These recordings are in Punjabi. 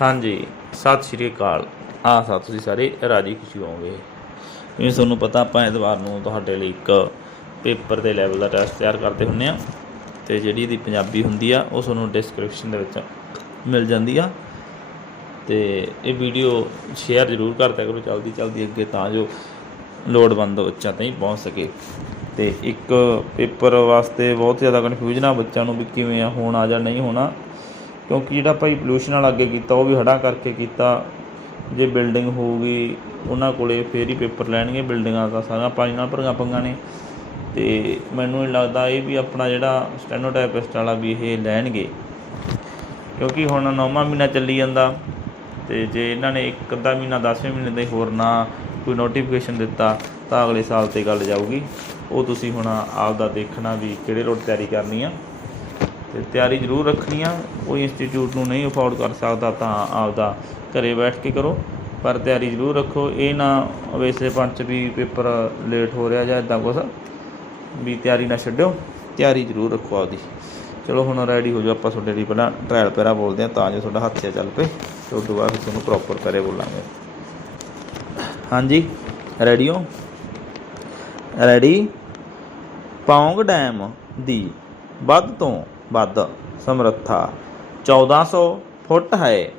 ਹਾਂਜੀ, ਸਤਿ ਸ਼੍ਰੀ ਅਕਾਲ। ਆਹ ਸਾ ਤੁਸੀਂ ਸਾਰੇ ਰਾਜੀ ਖੁਸ਼ੀ ਹੋਵੋਗੇ। ਜਿਵੇਂ ਤੁਹਾਨੂੰ ਪਤਾ, ਆਪਾਂ ਐਤਵਾਰ ਨੂੰ ਤੁਹਾਡੇ ਲਈ ਇੱਕ ਪੇਪਰ ਦੇ ਲੈਵਲ ਦਾ ਟੈਸਟ ਤਿਆਰ ਕਰਦੇ ਹੁੰਨੇ ਆ ਤੇ ਜਿਹੜੀ ਇਹਦੀ ਪੰਜਾਬੀ ਹੁੰਦੀ ਆ, ਉਹ ਤੁਹਾਨੂੰ ਡਿਸਕ੍ਰਿਪਸ਼ਨ ਦੇ ਵਿੱਚ ਮਿਲ ਜਾਂਦੀ ਆ। ਤੇ ਇਹ ਵੀਡੀਓ ਸ਼ੇਅਰ ਜ਼ਰੂਰ ਕਰਦਿਆ ਕਰੋ, ਜਲਦੀ ਜਲਦੀ ਅੱਗੇ ਤਾਂ ਜੋ ਲੋੜਵੰਦ ਬੱਚਿਆਂ ਤਾਈਂ ਪਹੁੰਚ ਸਕੇ। ਤੇ ਇੱਕ ਪੇਪਰ ਵਾਸਤੇ ਬਹੁਤ ਜ਼ਿਆਦਾ ਕਨਫਿਊਜ਼ਨ ਆ ਬੱਚਿਆਂ ਨੂੰ ਵੀ ਕਿਵੇਂ ਆ, ਹੋਣਾ ਜਾਂ ਨਹੀਂ ਹੋਣਾ। ਕਿਉਂਕਿ ਜਿਹੜਾ ਭਾਈ ਪੋਲੂਸ਼ਨ ਵਾਲਾ ਅੱਗੇ ਕੀਤਾ, ਉਹ ਵੀ ਹੜ੍ਹਾਂ ਕਰਕੇ ਕੀਤਾ। ਜੇ ਬਿਲਡਿੰਗ ਹੋਊਗੀ, ਉਹਨਾਂ ਕੋਲੇ ਫੇਰ ਹੀ ਪੇਪਰ ਲੈਣਗੇ ਬਿਲਡਿੰਗਾਂ ਤਾਂ ਸਾਰਾ ਪਾਣੀ ਨਾਲ ਭਰੀਆਂ ਪੰਗਾਂ ਨੇ। ਤੇ ਮੈਨੂੰ ਇਹ ਲੱਗਦਾ ਇਹ ਵੀ ਆਪਣਾ ਜਿਹੜਾ ਸਟੈਨੋਟਾਈਪਿਸਟ ਵਾਲਾ ਵੀ ਇਹ ਲੈਣਗੇ। ਕਿਉਂਕਿ ਹੁਣ ਨੌਵਾਂ ਮਹੀਨਾ ਚੱਲੀ ਜਾਂਦਾ ਤੇ ਜੇ ਇਹਨਾਂ ਨੇ ਇੱਕ ਅੱਧਾ ਮਹੀਨਾ 10ਵੇਂ ਮਹੀਨੇ ਦੇ ਹੋਰ ਨਾ ਕੋਈ ਨੋਟੀਫਿਕੇਸ਼ਨ ਦਿੱਤਾ, ਤਾਂ ਅਗਲੇ ਸਾਲ ਤੇ ਗੱਲ ਜਾਊਗੀ। ਉਹ ਤੁਸੀਂ ਹੁਣ ਆਪਦਾ ਦੇਖਣਾ ਵੀ ਕਿਹੜੇ ਰੋਡ ਤਿਆਰੀ ਕਰਨੀ ਆ। ਤੇ ਤਿਆਰੀ ਜ਼ਰੂਰ ਰੱਖਣੀ ਆ। ਕੋਈ ਇੰਸਟੀਚਿਊਟ ਨੂੰ ਨਹੀਂ ਅਫੋਰਡ ਕਰ ਸਕਦਾ ਤਾਂ ਆਪਦਾ ਘਰੇ ਬੈਠ ਕੇ ਕਰੋ, ਪਰ ਤਿਆਰੀ ਜ਼ਰੂਰ ਰੱਖੋ। ਇਹ ਨਾ ਵੈਸੇ ਪੰਚ ਵੀ ਪੇਪਰ ਲੇਟ ਹੋ ਰਿਹਾ ਜਾਂ ਇਦਾਂ ਕੁਛ, ਵੀ ਤਿਆਰੀ ਨਾ ਛੱਡਿਓ। ਤਿਆਰੀ ਜ਼ਰੂਰ ਰੱਖੋ ਆਪਦੀ। ਚਲੋ, ਹੁਣ ਰੈਡੀ ਹੋ ਜਾਓ ਆਪਾਂ ਤੁਹਾਡੇ ਲਈ ਪਹਿਲਾਂ ਟ੍ਰਾਇਲ ਪੈਰਾ ਬੋਲਦੇ ਹਾਂ ਤਾਂ ਜੋ ਤੁਹਾਡਾ ਹੱਥ ਚੱਲ ਪਏ। ਤੇ ਉਸ ਤੋਂ ਬਾਅਦ ਫਿਰ ਤੁਹਾਨੂੰ ਪ੍ਰੋਪਰ ਪੈਰੇ ਬੋਲਾਂਗੇ। ਹਾਂਜੀ ਰੈਡੀ ਹੋ? ਰੈਡੀ ਪੌਂਗ ਡੈਮ ਦੀ ਵੱਧ ਤੋਂ ਵੱਧ ਸਮਰੱਥਾ। 1400 ਫੁੱਟ ਹੈ,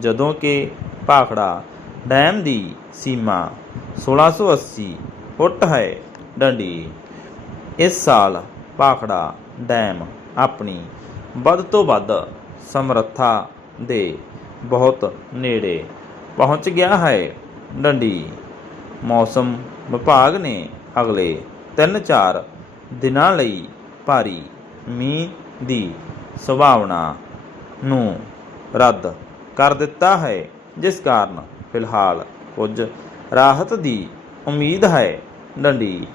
ਜਦੋਂ ਕਿ ਭਾਖੜਾ ਡੈਮ ਦੀ ਸੀਮਾ 1680 ਫੁੱਟ ਹੈ ਡੰਡੀ। ਇਸ ਸਾਲ ਭਾਖੜਾ ਡੈਮ ਆਪਣੀ ਵੱਧ ਤੋਂ ਵੱਧ ਸਮਰੱਥਾ ਦੇ ਬਹੁਤ ਨੇੜੇ ਪਹੁੰਚ ਗਿਆ ਹੈ ਡੰਡੀ। ਮੌਸਮ ਵਿਭਾਗ ਨੇ ਅਗਲੇ 3-4 ਦਿਨਾਂ ਲਈ ਭਾਰੀ ਮੀਂਹ ਦੀ ਸੰਭਾਵਨਾ ਨੂੰ ਰੱਦ ਕਰ ਦਿੱਤਾ ਹੈ, ਜਿਸ ਕਾਰਨ ਫਿਲਹਾਲ ਕੁਝ ਰਾਹਤ ਦੀ ਉਮੀਦ ਹੈ। ਡੰਡੀ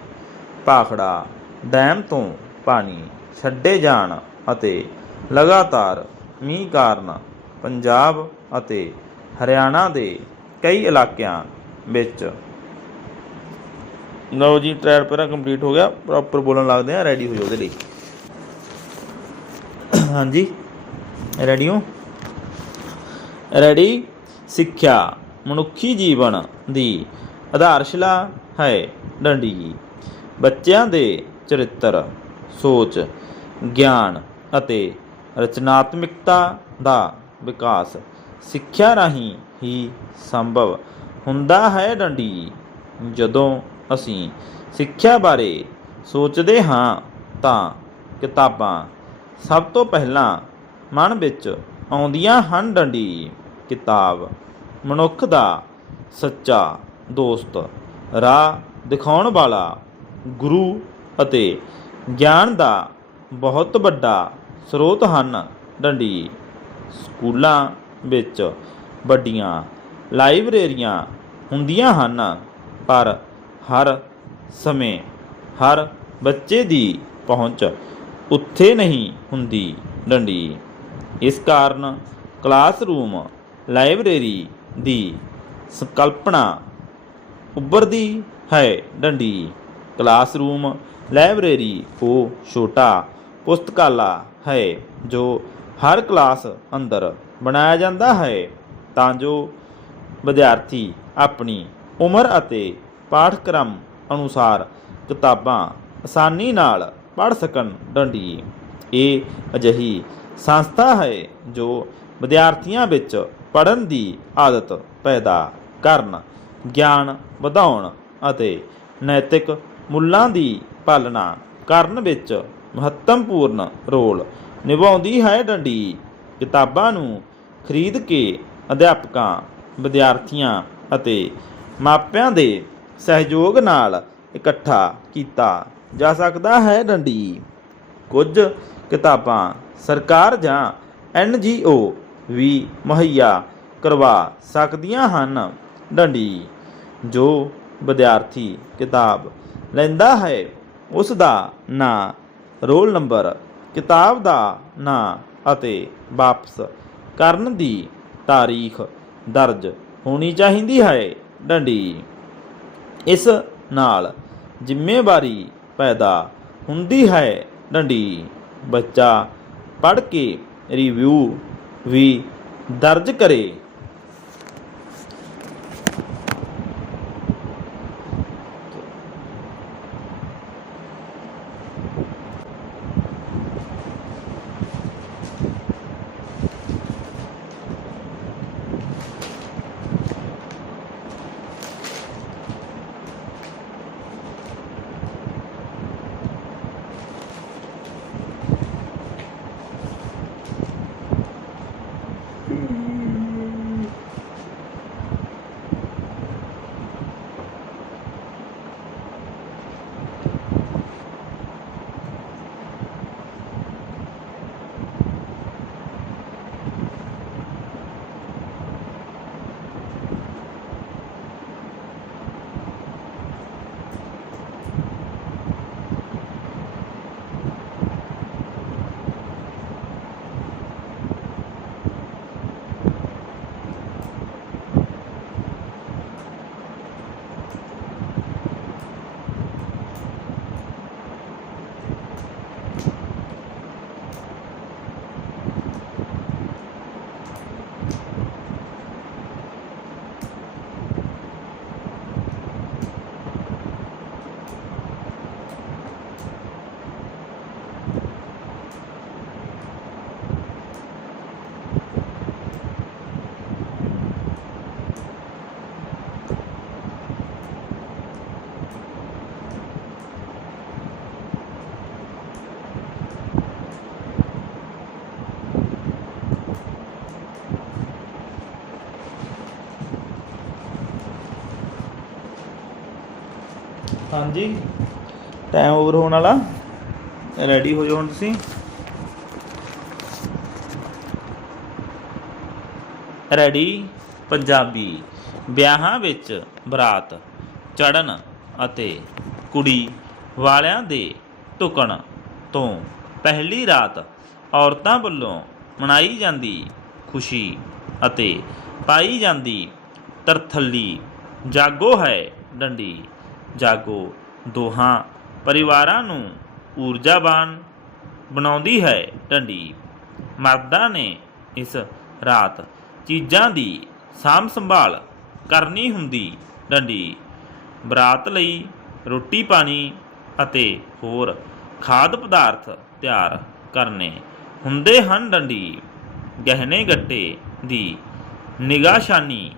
ਭਾਖੜਾ ਡੈਮ ਤੋਂ ਪਾਣੀ ਛੱਡੇ ਜਾਣ ਅਤੇ ਲਗਾਤਾਰ ਮੀਂਹ ਕਾਰਨ ਪੰਜਾਬ ਅਤੇ ਹਰਿਆਣਾ ਦੇ ਕਈ ਇਲਾਕਿਆਂ ਵਿੱਚ ਲਓ ਜੀ ਟ੍ਰਾਇਲ ਪੂਰਾ ਕੰਪਲੀਟ ਹੋ ਗਿਆ। ਪ੍ਰੋਪਰ ਬੋਲਣ ਲੱਗਦੇ ਆ ਰੈਡੀ ਹੋ ਜਾਓ ਉਹਦੇ ਲਈ। ਹਾਂਜੀ। ਰੈਡੀ ਹੋ? ਰੈਡੀ ਸਿੱਖਿਆ। ਮਨੁੱਖੀ ਜੀਵਨ ਦੀ ਆਧਾਰਸ਼ਿਲਾ ਹੈ ਡੰਡੀ। ਬੱਚਿਆਂ ਦੇ ਚਰਿੱਤਰ, ਸੋਚ, ਗਿਆਨ ਅਤੇ ਰਚਨਾਤਮਕਤਾ ਦਾ ਵਿਕਾਸ ਸਿੱਖਿਆ ਰਾਹੀਂ ਹੀ ਸੰਭਵ ਹੁੰਦਾ ਹੈ ਡੰਡੀ। ਜਦੋਂ ਅਸੀਂ ਸਿੱਖਿਆ ਬਾਰੇ ਸੋਚਦੇ ਹਾਂ ਤਾਂ ਕਿਤਾਬਾਂ ਸਭ ਤੋਂ ਪਹਿਲਾਂ ਮਨ ਵਿੱਚ ਆਉਂਦੀਆਂ ਹਨ ਡੰਡੀ, ਕਿਤਾਬ, ਮਨੁੱਖ ਦਾ ਸੱਚਾ ਦੋਸਤ, ਰਾਹ ਦਿਖਾਉਣ ਵਾਲਾ, ਗੁਰੂ ਅਤੇ ਗਿਆਨ ਦਾ ਬਹੁਤ ਵੱਡਾ ਸਰੋਤ ਹਨ ਡੰਡੀ। ਸਕੂਲਾਂ ਵਿੱਚ ਵੱਡੀਆਂ ਲਾਇਬ੍ਰੇਰੀਆਂ ਹੁੰਦੀਆਂ ਹਨ, ਪਰ ਹਰ ਸਮੇਂ ਹਰ ਬੱਚੇ ਦੀ ਪਹੁੰਚ ਉੱਥੇ ਨਹੀਂ ਹੁੰਦੀ ਡੰਡੀ। ਇਸ ਕਾਰਨ ਕਲਾਸਰੂਮ, ਲਾਇਬ੍ਰੇਰੀ ਦੀ ਸੰਕਲਪਨਾ ਉੱਭਰਦੀ ਹੈ ਡੰਡੀ। ਕਲਾਸਰੂਮ, ਲਾਇਬ੍ਰੇਰੀ ਉਹ ਛੋਟਾ ਪੁਸਤਕਾਲਾ ਹੈ ਜੋ ਹਰ ਕਲਾਸ ਅੰਦਰ ਬਣਾਇਆ ਜਾਂਦਾ ਹੈ ਤਾਂ ਜੋ ਵਿਦਿਆਰਥੀ ਆਪਣੀ ਉਮਰ ਅਤੇ ਪਾਠਕ੍ਰਮ ਅਨੁਸਾਰ ਕਿਤਾਬਾਂ ਆਸਾਨੀ ਨਾਲ ਪੜ੍ਹ ਸਕਣ, ਡੰਡੀ। ਇਹ ਅਜਿਹੀ ਸੰਸਥਾ ਹੈ ਜੋ ਵਿਦਿਆਰਥੀਆਂ ਵਿੱਚ ਪੜ੍ਹਨ ਦੀ ਆਦਤ ਪੈਦਾ ਕਰਨ, ਗਿਆਨ ਵਧਾਉਣ ਅਤੇ ਨੈਤਿਕ ਮੁੱਲਾਂ ਦੀ ਪਾਲਣਾ ਕਰਨ ਵਿੱਚ ਮਹੱਤਵਪੂਰਨ ਰੋਲ ਨਿਭਾਉਂਦੀ ਹੈ, ਡੰਡੀ। ਕਿਤਾਬਾਂ ਨੂੰ ਖਰੀਦ ਕੇ ਅਧਿਆਪਕਾਂ, ਵਿਦਿਆਰਥੀਆਂ ਅਤੇ ਮਾਪਿਆਂ ਦੇ ਸਹਿਯੋਗ ਨਾਲ ਇਕੱਠਾ ਕੀਤਾ ਜਾ ਸਕਦਾ ਹੈ ਡੰਡੀ ਕੁਝ ਕਿਤਾਬਾਂ, ਸਰਕਾਰ ਜਾਂ ਐਨ ਜੀ ਓ ਵੀ ਮੁਹੱਈਆ ਕਰਵਾ ਸਕਦੀਆਂ ਹਨ। ਡੰਡੀ ਜੋ ਵਿਦਿਆਰਥੀ ਕਿਤਾਬ ਲੈਂਦਾ ਹੈ ਉਸ ਦਾ ਨਾਂ, ਰੋਲ ਨੰਬਰ, ਕਿਤਾਬ ਦਾ ਨਾਂ ਅਤੇ ਵਾਪਸ ਕਰਨ ਦੀ ਤਾਰੀਖ ਦਰਜ ਹੋਣੀ ਚਾਹੀਦੀ ਹੈ। ਡੰਡੀ ਇਸ ਨਾਲ ਜ਼ਿੰਮੇਵਾਰੀ ਪੈਦਾ ਹੁੰਦੀ ਹੈ। ਡੰਡੀ। ਬੱਚਾ ਪੜ੍ਹ ਕੇ ਰਿਵਿਊ ਵੀ ਦਰਜ ਕਰੇ। ਹਾਂਜੀ। ਟਾਈਮ ਓਵਰ ਹੋਣ ਵਾਲਾ। ਰੈਡੀ ਹੋ ਜਾਓ ਹੁਣ ਤੁਸੀਂ। ਰੈਡੀ ਪੰਜਾਬੀ। ਵਿਆਹਾਂ ਵਿੱਚ ਬਰਾਤ ਚੜਨ ਅਤੇ ਕੁੜੀ ਵਾਲਿਆਂ ਦੇ ਢੁਕਣ ਤੋਂ ਪਹਿਲੀ ਰਾਤ ਔਰਤਾਂ ਵੱਲੋਂ ਮਨਾਈ ਜਾਂਦੀ ਖੁਸ਼ੀ ਅਤੇ ਪਾਈ ਜਾਂਦੀ ਤਰਥੱਲੀ। ਜਾਗੋ ਹੈ ਡੰਡੀ। ਜਾਗੋ। ਦੋਹਾਂ ਪਰਿਵਾਰਾਂ ਨੂੰ ਊਰਜਾਵਾਨ ਬਣਾਉਂਦੀ ਹੈ ਡੰਡੀ ਮਰਦਾਂ ਨੇ ਇਸ ਰਾਤ ਚੀਜ਼ਾਂ ਦੀ ਸਾਂਭ ਸੰਭਾਲ ਕਰਨੀ ਹੁੰਦੀ ਡੰਡੀ ਬਰਾਤ ਲਈ ਰੋਟੀ ਪਾਣੀ ਅਤੇ ਹੋਰ ਖਾਦ ਪਦਾਰਥ ਤਿਆਰ ਕਰਨੇ ਹੁੰਦੇ ਹਨ ਡੰਡੀ ਗਹਿਣੇ ਗੱਟੇ ਦੀ ਨਿਗਾਹਸ਼ਾਨੀ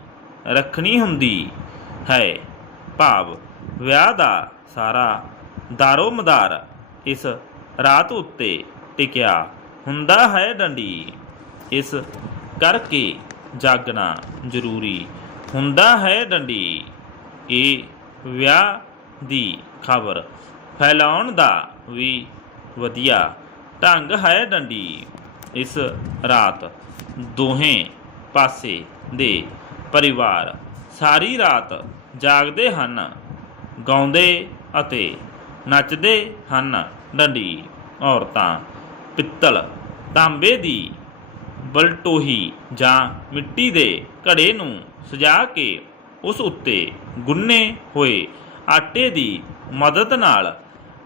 ਰੱਖਣੀ ਹੁੰਦੀ ਹੈ। ਭਾਵ ਵਿਆਹ ਦਾ ਸਾਰਾ ਦਾਰੋ ਮਦਾਰ ਇਸ ਰਾਤ ਉੱਤੇ ਟਿਕਿਆ ਹੁੰਦਾ ਹੈ ਡੰਡੀ। ਇਸ ਕਰਕੇ ਜਾਗਣਾ ਜ਼ਰੂਰੀ ਹੁੰਦਾ ਹੈ ਡੰਡੀ। ਇਹ ਵਿਆਹ ਦੀ ਖਬਰ ਫੈਲਾਉਣ ਦਾ ਵੀ ਵਧੀਆ ਢੰਗ ਹੈ ਡੰਡੀ। ਇਸ ਰਾਤ ਦੋਹੇ ਪਾਸੇ ਦੇ ਪਰਿਵਾਰ ਸਾਰੀ ਰਾਤ ਜਾਗਦੇ ਹਨ। ਗਾਉਂਦੇ ਅਤੇ ਨੱਚਦੇ ਹਨ। ਡੰਡੀ, ਔਰਤਾਂ, ਪਿੱਤਲ, ਤਾਂਬੇ ਦੀ ਬਲਟੋਹੀ ਜਾਂ ਮਿੱਟੀ ਦੇ ਘੜੇ ਨੂੰ ਸਜਾ ਕੇ ਉਸ ਉੱਤੇ ਗੁੰਨੇ ਹੋਏ ਆਟੇ ਦੀ ਮਦਦ ਨਾਲ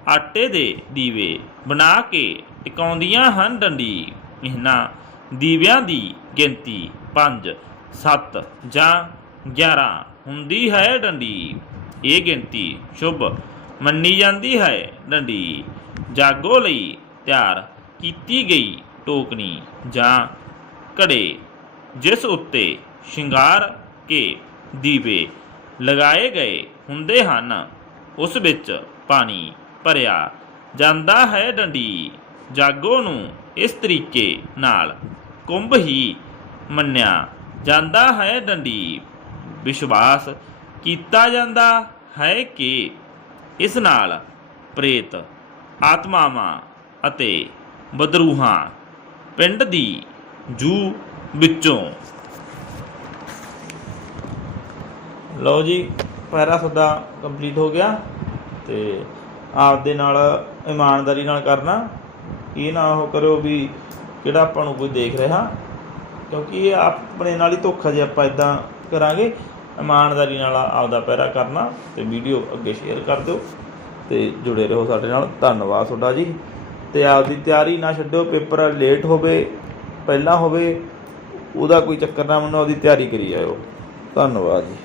ਆਟੇ ਦੇ ਦੀਵੇ ਬਣਾ ਕੇ ਟਿਕਾਉਂਦੀਆਂ ਹਨ। ਡੰਡੀ, ਇਹਨਾਂ ਦੀਵਿਆਂ ਦੀ ਗਿਣਤੀ 5 7 ਜਾਂ 11 ਹੁੰਦੀ ਹੈ। ਡੰਡੀ ਇਹ ਗਿਣਤੀ ਸ਼ੁਭ ਮੰਨੀ ਜਾਂਦੀ ਹੈ। ਡੰਡੀ, ਜਾਗੋ ਲਈ ਤਿਆਰ ਕੀਤੀ ਗਈ ਟੋਕਣੀ ਜਾਂ ਘੜੇ, ਜਿਸ ਉੱਤੇ ਸ਼ਿੰਗਾਰ ਕੇ ਦੀਵੇ ਲਗਾਏ ਗਏ ਹੁੰਦੇ ਹਨ, ਉਸ ਵਿੱਚ ਪਾਣੀ ਭਰਿਆ ਜਾਂਦਾ ਹੈ। ਡੰਡੀ, ਜਾਗੋ ਨੂੰ ਇਸ ਤਰੀਕੇ ਨਾਲ ਕੁੰਭ ਹੀ ਮੰਨਿਆ ਜਾਂਦਾ ਹੈ। ਡੰਡੀ, ਵਿਸ਼ਵਾਸ ਕੀਤਾ ਜਾਂਦਾ ਹੈ ਕਿ ਇਸ ਨਾਲ ਪ੍ਰੇਤ ਆਤਮਾਵਾਂ ਅਤੇ ਬਦਰੂਹਾਂ ਪਿੰਡ ਦੀ ਜੂ ਵਿੱਚੋਂ ਲਓ ਜੀ, ਪਹਿਰਾ ਸੌਦਾ ਕੰਪਲੀਟ ਹੋ ਗਿਆ ਤੇ ਆਪ ਦੇ ਨਾਲ ਇਮਾਨਦਾਰੀ ਨਾਲ ਕਰਨਾ। ਇਹ ਨਾ ਉਹ ਕਰੋ ਵੀ ਕਿਹੜਾ ਆਪਾਂ ਨੂੰ ਕੋਈ ਦੇਖ ਰਿਹਾ, ਕਿਉਂਕਿ ਇਹ ਆਪਣੇ ਨਾਲ ਹੀ ਧੋਖਾ ਜੇ ਆਪਾਂ ਇਦਾਂ ਕਰਾਂਗੇ। ਇਮਾਨਦਾਰੀ ਨਾਲ ਆਪਦਾ ਪਹਿਰਾ ਕਰਨਾ ਤੇ ਵੀਡੀਓ ਅੱਗੇ ਸ਼ੇਅਰ ਕਰ ਦਿਓ ਤੇ ਜੁੜੇ ਰਹੋ ਸਾਡੇ ਨਾਲ। ਧੰਨਵਾਦ ਤੁਹਾਡਾ ਜੀ। ਤੇ ਆਪਦੀ ਤਿਆਰੀ ਨਾ ਛੱਡਿਓ, ਪੇਪਰ ਲੇਟ ਹੋਵੇ, ਪਹਿਲਾਂ ਹੋਵੇ, ਉਹਦਾ ਕੋਈ ਚੱਕਰ ਨਾ ਮੰਨੋ, ਆਪਦੀ ਤਿਆਰੀ ਕਰੀ ਜਾਇਓ। ਧੰਨਵਾਦ ਜੀ।